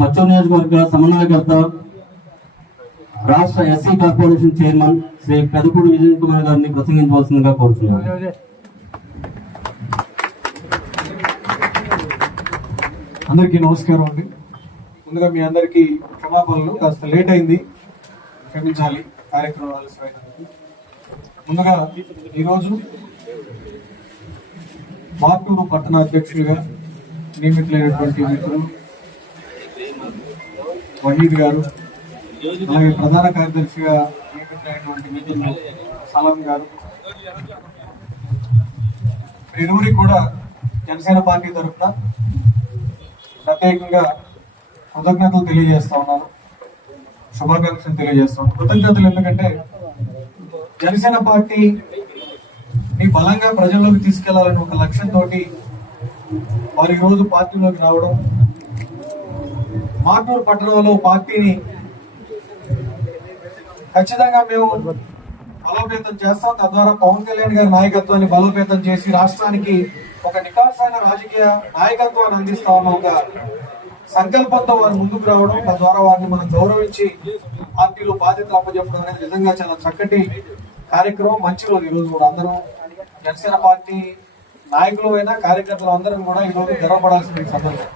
పచ్చో నియోజకవర్గ సమన్వయకర్త రాష్ట్ర SC corporation chairman Shri Pedapudi Vijay Kumar గారిని ప్రసంగించవలసిందిగా కోరుతున్నాను. అందరికీ నమస్కారం అండి. ముందుగా మీ అందరికీ క్షమాపణలు. కాస్త లేట్ అయింది. క్షమించాలి. కార్యక్రమం ఆలస్యమైనందుకు. ముందుగా ఈరోజు మార్టూరు పట్టణ అధ్యక్షుడిగా నియమితులైనటువంటి మిత్రులు వహీద్ గారు అలాగే ప్రధాన కార్యదర్శిగా నియమితులైనటువంటి మిత్రులు సలాం గారు. ఇరువురికి కూడా జనసేన పార్టీ తరఫున ప్రత్యేకంగా కృతజ్ఞతలు తెలియజేస్తా ఉన్నాను శుభాకాంక్షలు తెలియజేస్తాను కృతజ్ఞతలు ఎందుకంటే జనసేన పార్టీ మీ బలంగా ప్రజల్లోకి తీసుకెళ్ళాలని ఒక లక్ష్యంతో వారు ఈరోజు పార్టీలోకి రావడం మార్టూరు పట్టణంలో పార్టీని ఖచ్చితంగా మేము బలోపేతం చేస్తాం. తద్వారా పవన్ కళ్యాణ్ గారి నాయకత్వాన్ని బలోపేతం చేసి రాష్ట్రానికి ఒక నికాసైన రాజకీయ నాయకత్వాన్ని అందిస్తామన్న ఒక సంకల్పంతో వారు ముందుకు రావడం తద్వారా వారిని మనం గౌరవించి పార్టీలో బాధ్యతలు అప్పచెప్పడం అనేది నిజంగా చాలా చక్కటి కార్యక్రమం. మంచి రోజు ఈరోజు కూడా అందరూ జనసేన పార్టీ నాయకులు అయినా కార్యకర్తలు అందరం కూడా ఈరోజు గర్వపడాల్సిన సందర్భం.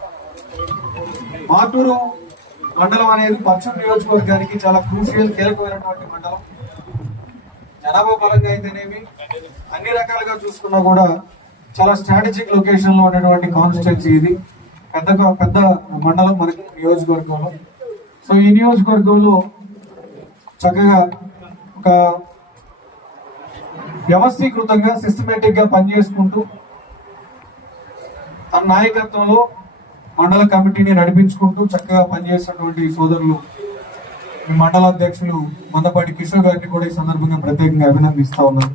మాటూరు మండలం అనేది పక్షం నియోజకవర్గానికి చాలా క్రూషియల్ కీలకమైనటువంటి మండలం. జనాభా పరంగా అయితేనేమి అన్ని రకాలుగా చూసుకున్నా కూడా చాలా స్ట్రాటజిక్ లొకేషన్లో ఉన్నటువంటి కాన్స్టిట్యున్సీ ఇది. పెద్ద పెద్ద మండలం మనకి నియోజకవర్గంలో. సో ఈ నియోజకవర్గంలో చక్కగా ఒక వ్యవస్థీకృతంగా సిస్టమేటిక్గా పనిచేసుకుంటూ తన నాయకత్వంలో మండల కమిటీని నడిపించుకుంటూ చక్కగా పనిచేసినటువంటి సోదరులు మీ మండల అధ్యక్షులు మందపాటి కిషోర్ గారిని కూడా ఈ సందర్భంగా ప్రత్యేకంగా అభినందిస్తా ఉన్నాను.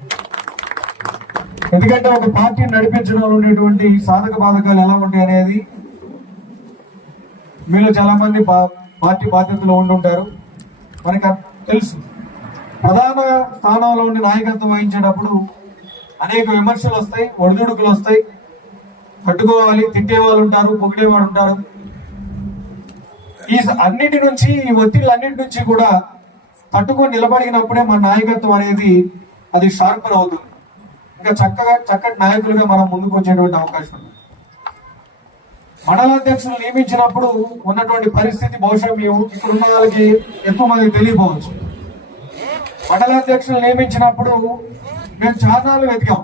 ఎందుకంటే ఒక పార్టీని నడిపించడంలో ఉండేటువంటి సాధక బాధకాలు ఎలా ఉంటాయి అనేది మీలో చాలా మంది పార్టీ బాధ్యతలో ఉండుంటారు మనకు తెలుసు. ప్రధాన స్థానంలో ఉండి నాయకత్వం వహించేటప్పుడు అనేక విమర్శలు వస్తాయి ఒడిదుడుకులు వస్తాయి. తట్టుకోవాలి తింటే వాళ్ళు ఉంటారు పొగిడేవాడు ఉంటారు. ఈ అన్నిటి నుంచి ఈ ఒత్తిడి అన్నిటి నుంచి కూడా తట్టుకొని నిలబడినప్పుడే మన నాయకత్వం అనేది అది షార్పర్ అవుతుంది. ఇంకా చక్కగా చక్కటి నాయకులుగా మనం ముందుకు వచ్చేటువంటి అవకాశం ఉంది. మండలాధ్యక్షులు నియమించినప్పుడు ఉన్నటువంటి పరిస్థితి బహుశా మేము ఇక్కడ ఉన్న వాళ్ళకి ఎక్కువ మంది తెలియపోవచ్చు మండలాధ్యక్షులు నియమించినప్పుడు మేము చాలాలు వెతికాం.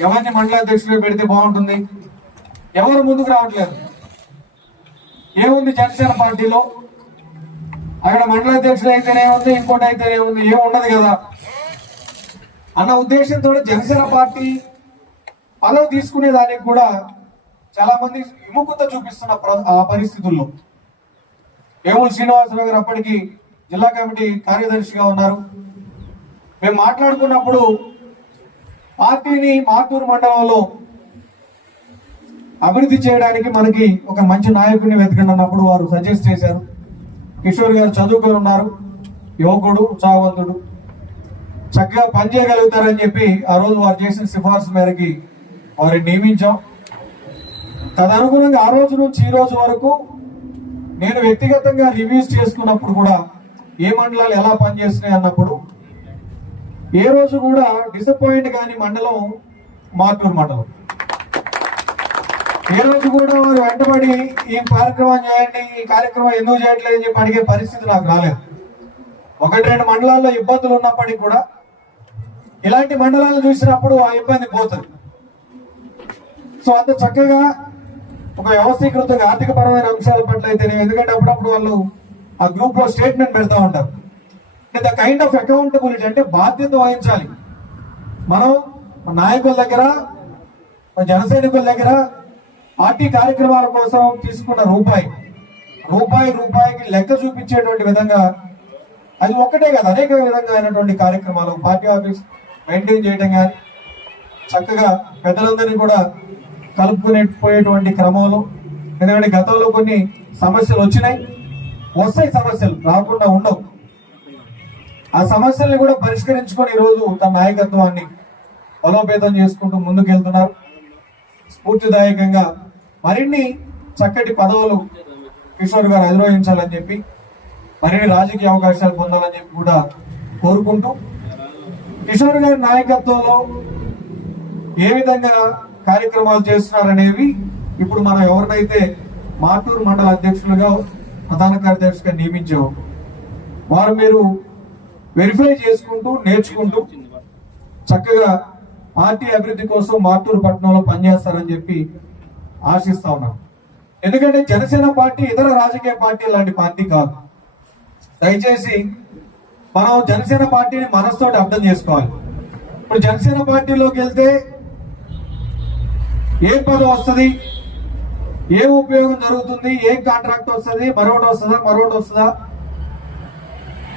ఎవరిని మండలాధ్యక్షులు పెడితే బాగుంటుంది? ఎవరు ముందుకు రావట్లేదు? ఏముంది జనసేన పార్టీలో? అక్కడ మండలాధ్యక్షుడు అయితేనే ఉంది ఇంకోటి అయితేనే ఉంది ఏం ఉండదు కదా. అన్న ఉద్దేశంతో జనసేన పార్టీ పదవి తీసుకునే దానికి కూడా చాలా మంది విముఖత చూపిస్తున్న ప్ర- ఆ పరిస్థితుల్లో. వేముల శ్రీనివాసరావు గారు అప్పటికి జిల్లా కమిటీ కార్యదర్శిగా ఉన్నారు. మేము మాట్లాడుకున్నప్పుడు పార్టీని మాటూరు మండలంలో అభివృద్ధి చేయడానికి మనకి ఒక మంచి నాయకుడిని వెతకండి అన్నప్పుడు వారు సజెస్ట్ చేశారు. కిషోర్ గారు చదువుకొని ఉన్నారు. యువకుడు ఉత్సాహవంతుడు చక్కగా పనిచేయగలుగుతారని చెప్పి ఆ రోజు వారు చేసిన సిఫార్సు మేరకి వారిని నియమించాం. తదనుగుణంగా ఆ రోజు నుంచి ఈ రోజు వరకు నేను వ్యక్తిగతంగా రివ్యూస్ చేసుకున్నప్పుడు కూడా ఏ మండలాలు ఎలా పనిచేస్తున్నాయి అన్నప్పుడు ఏ రోజు కూడా డిసప్పాయింట్ కాని మండలం మార్టూరు మండలం. ఏ రోజు కూడా వారు వెంటబడి ఈ కార్యక్రమం చేయండి ఈ కార్యక్రమం ఎందుకు చేయట్లేదు అని చెప్పి అడిగే పరిస్థితి నాకు రాలేదు. ఒకటి రెండు మండలాల్లో ఇబ్బందులు ఉన్నప్పటికీ కూడా ఇలాంటి మండలాలను చూసినప్పుడు ఆ ఇబ్బంది పోతుంది. సో అంత చక్కగా ఒక వ్యవస్థీకృతంగా ఆర్థిక పరమైన అంశాల పట్ల అయితే ఎందుకంటే అప్పుడప్పుడు వాళ్ళు ఆ గ్రూప్లో స్టేట్మెంట్ పెడతా ఉంటారు. ద కైండ్ ఆఫ్ అకౌంటబిలిటీ అంటే బాధ్యత వహించాలి. మనం నాయకుల దగ్గర జన సైనికుల దగ్గర పార్టీ కార్యక్రమాల కోసం తీసుకున్న రూపాయి రూపాయి రూపాయికి లెక్క చూపించేటువంటి విధంగా అది ఒక్కటే కాదు అనేక విధంగా అయినటువంటి కార్యక్రమాలు పార్టీ ఆఫీస్ మెయింటైన్ చేయడం కానీ చక్కగా పెద్దలందరినీ కూడా కలుపుకునే పోయేటువంటి క్రమంలో. ఎందుకంటే గతంలో కొన్ని సమస్యలు వచ్చినాయి. వస్తాయి సమస్యలు రాకుండా ఉండవు. ఆ సమస్యల్ని కూడా పరిష్కరించుకొని ఈరోజు తన నాయకత్వాన్ని బలోపేతం చేసుకుంటూ ముందుకెళ్తున్నారు. స్ఫూర్తిదాయకంగా మరిన్ని చక్కటి పదవులు కిషోర్ గారు అధిరోహించాలని చెప్పి మరిన్ని రాజకీయ అవకాశాలు పొందాలని చెప్పి కూడా కోరుకుంటూ కిషోర్ గారి నాయకత్వంలో ఏ విధంగా కార్యక్రమాలు చేస్తున్నారనేవి ఇప్పుడు మనం ఎవరినైతే మాటూరు మండల అధ్యక్షులుగా ప్రధాన కార్యదర్శిగా నియమించాము వారు మీరు వెరిఫై చేసుకుంటూ నేర్చుకుంటూ చక్కగా పార్టీ అభివృద్ధి కోసం మార్టూరు పట్టణంలో పనిచేస్తారని చెప్పి ఆశిస్తా ఉన్నాను ఎందుకంటే జనసేన పార్టీ ఇతర రాజకీయ పార్టీ లాంటి పార్టీ కాదు. దయచేసి మనం జనసేన పార్టీని మనసుతోటి అర్థం చేసుకోవాలి. ఇప్పుడు జనసేన పార్టీలోకి వెళ్తే ఏ పదవి వస్తుంది? ఏ ఉపయోగం జరుగుతుంది? ఏం కాంట్రాక్ట్ వస్తుంది? మరొకటి వస్తుందా? మరొకటి వస్తుందా?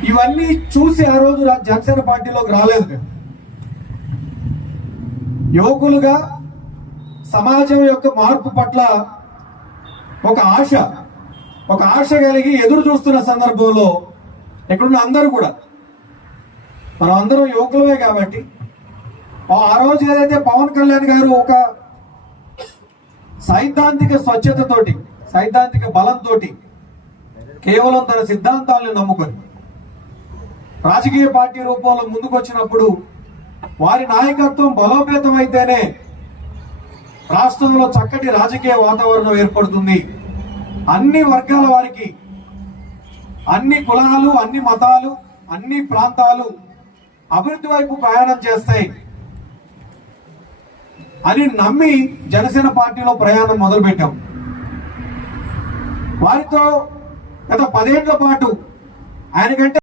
ఇవన్నీ చూసి ఆ రోజు జనసేన పార్టీలోకి రాలేదు మేము యువకులుగా సమాజం యొక్క మార్పు పట్ల ఒక ఆశ ఒక ఆశ కలిగి ఎదురు చూస్తున్న సందర్భంలో ఇక్కడున్న అందరూ కూడా మనం అందరం యువకులమే కాబట్టి ఆ ఆ రోజు ఏదైతే పవన్ కళ్యాణ్ గారు ఒక సైద్ధాంతిక స్వచ్ఛతతోటి సైద్ధాంతిక బలంతో కేవలం తన సిద్ధాంతాలను నమ్ముకొని రాజకీయ పార్టీ రూపంలో ముందుకు వచ్చినప్పుడు వారి నాయకత్వం బలోపేతం అయితేనే రాష్ట్రంలో చక్కటి రాజకీయ వాతావరణం ఏర్పడుతుంది. అన్ని వర్గాల వారికి అన్ని కులాలు అన్ని మతాలు అన్ని ప్రాంతాలు అభివృద్ధి వైపు ప్రయాణం చేస్తాయి అని నమ్మి జనసేన పార్టీలో ప్రయాణం మొదలుపెట్టాం. వారితో గత పదేళ్ళ పాటు ఆయన కంటే